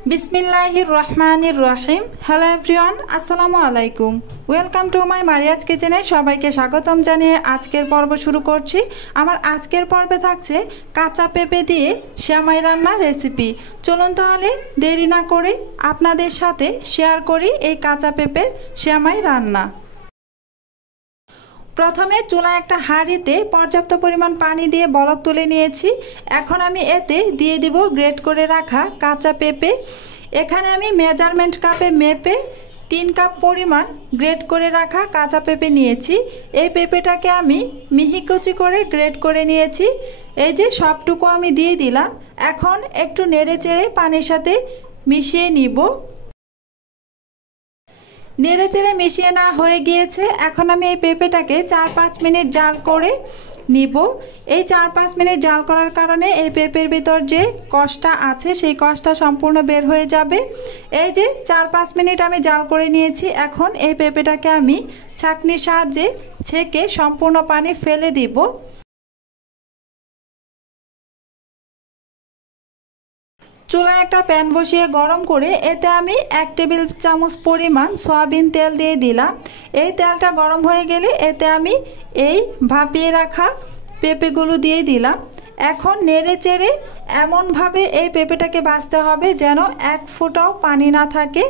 बिस्मिल्लाहिर रहमानिर रहीम। Hello everyone, अस्सलामु आलाइकुम। Welcome to my Maria's किचेने सबाइके स्वागतम जानिए आजकेर पर्व शुरू करछि। आमार आजकेर पर्वे थाकছে काँचा पेঁপে दिए श्यामाई रान्नार रेसिपि। चलुन ताहले देरी ना करे आपनादेर साथे शेयर करी এই काँचा पेঁপের श्यामाई रान्ना। प्रथमे चूला एक हाड़ीते पर्याप्त परिमाण पानी दिए बलक तुले निয়েছি। এখন আমি এতে দিয়ে দিব গ্রেট করে রাখা কাঁচা পেঁপে। এখানে আমি মেজারমেন্ট কাপে মেপে 3 কাপ পরিমাণ গ্রেট করে রাখা কাঁচা পেঁপে নিয়েছি। এই পেঁপেটাকে আমি মিহি করে গ্রেট করে নিয়েছি। এই যে সবটুকু আমি দিয়ে দিলাম। এখন একটু নেড়েচেড়ে পানির সাথে মিশিয়ে নিব। নেড়েচেড়ে মিশিয়ে না হয়ে গিয়েছে। এখন আমি এই পেঁপেটাকে 4-5 মিনিট জাল করে নিব। এই 4-5 মিনিট জাল করার কারণে এই পেঁপের ভিতর যে কষটা আছে সেই কষটা সম্পূর্ণ বের হয়ে যাবে। এই যে 4-5 মিনিট আমি জাল করে নিয়েছি। এখন এই পেঁপেটাকে আমি ছাঁকনির সাহায্যে ছেঁকে সম্পূর্ণ পানি ফেলে দিব। চুলায় একটা প্যান বসিয়ে গরম করে এতে আমি 1 টেবিল চামচ পরিমাণ সয়াবিন তেল দিয়ে দিলাম। এই তেলটা গরম হয়ে গেলে এতে আমি এই ভাপিয়ে রাখা পেঁপেগুলো দিয়ে দিলাম। এখন নেড়েচেড়ে এমনভাবে এই পেঁপেটাকে ভাজতে হবে যেন এক ফোঁটাও পানি না থাকে।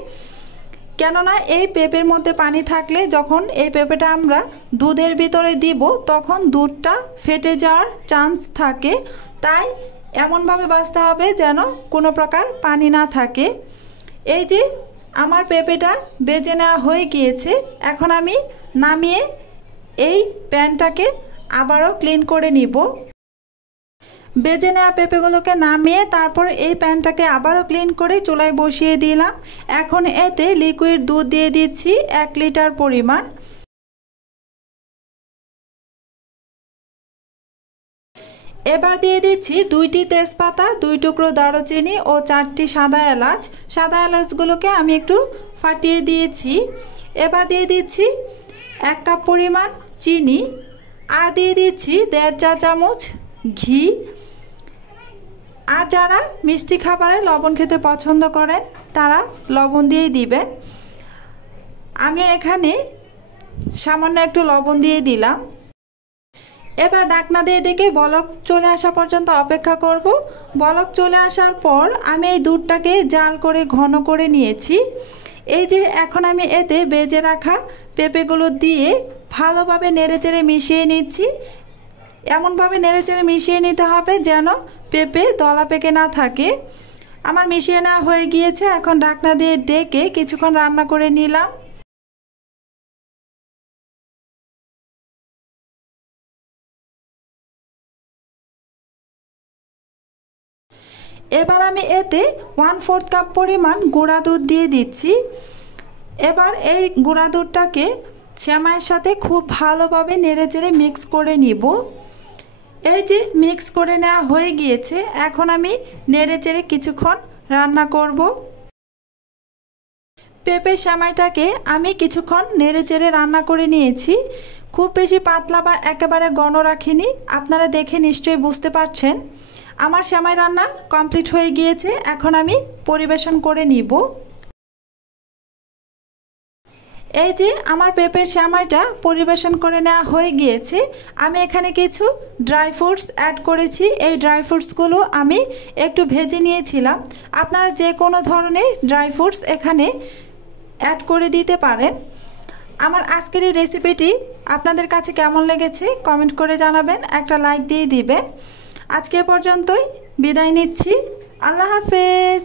কেননা এই পেঁপের মধ্যে পানি থাকলে যখন এই পেঁপেটা আমরা দুধের ভিতরে দিব তখন দুধটা ফেটে যাওয়ার চান্স থাকে। তাই এমনভাবে ভাজতে হবে যেন কোনো প্রকার পানি না থাকে। এই যে আমার পেঁপেটা ভেজে নেওয়া হয়ে গিয়েছে। এখন আমি নামিয়ে এই প্যানটাকে আবারও ক্লিন করে নিব। ভেজে নেওয়া পেঁপেগুলোকে নামিয়ে তারপর এই প্যানটাকে আবারও ক্লিন করে চুলায় বসিয়ে দিলাম। এখন এতে লিকুইড দুধ দিয়ে দিচ্ছি 1 লিটার পরিমাণ। এবার দিয়ে দিচ্ছি 2টি তেজপাতা, 2 টুকরো দারুচিনি ও 4টি সাদা এলাচ। সাদা এলাচগুলোকে আমি একটু ফাটিয়ে দিয়েছি। এবার দিয়ে দিচ্ছি 1 কাপ পরিমাণ চিনি আর দিয়ে দিচ্ছি 1.5 চা চামচ ঘি। আর যারা মিষ্টি খাবারে লবণ খেতে পছন্দ করেন তারা লবণ দিয়ে দিবেন। আমি এখানে সামান্য একটু লবণ দিয়ে দিলাম। এবার ঢাকনা দিয়ে ডেকে বলক চলে আসা পর্যন্ত অপেক্ষা করব। বলক চলে আসার পর আমি এই দুধটাকে জাল করে ঘন করে নিয়েছি। এই যে এখন আমি এতে ভেজে রাখা পেঁপেগুলো দিয়ে ভালোভাবে নেড়েচেড়ে মিশিয়ে নিচ্ছি। এমনভাবে নেড়েচেড়ে মিশিয়ে নিতে হবে যেন পেঁপে দলা পেকে না থাকে। আমার মিশিয়ে নেওয়া হয়ে গিয়েছে। এখন ঢাকনা দিয়ে ডেকে কিছুক্ষণ রান্না করে নিলাম। এবার আমি এতে 1/4 কাপ পরিমাণ গুঁড়া দুধ দিয়ে দিচ্ছি। এবার এই গুঁড়া দুধটাকে সেমাইয়ের সাথে খুব ভালোভাবে নেড়েচেড়ে মিক্স করে নিব। এই যে মিক্স করে নেওয়া হয়ে গিয়েছে। এখন আমি নেড়েচেড়ে কিছুক্ষণ রান্না করব। পেঁপে সেমাইটাকে আমি কিছুক্ষণ নেড়েচেড়ে রান্না করে নিয়েছি। খুব বেশি পাতলা বা একেবারে ঘন রাখিনি। আপনারা দেখে নিশ্চয়ই বুঝতে পারছেন। আমার সেমাই রান্না কমপ্লিট হয়ে গিয়েছে। এখন আমি পরিবেশন করে নিব। এই যে আমার পেঁপের সেমাইটা পরিবেশন করে নেওয়া হয়ে গিয়েছে। আমি এখানে কিছু ড্রাই ফ্রুটস অ্যাড করেছি। এই ড্রাই ফ্রুটসগুলো আমি একটু ভেজে নিয়েছিলাম। আপনারা যে কোনো ধরনের ড্রাই ফ্রুটস এখানে অ্যাড করে দিতে পারেন। আমার আজকের এই রেসিপিটি আপনাদের কাছে কেমন লেগেছে কমেন্ট করে জানাবেন। একটা লাইক দিয়ে দিবেন। আজকে পর্যন্তই বিদায় নিচ্ছি। আল্লাহ হাফেজ।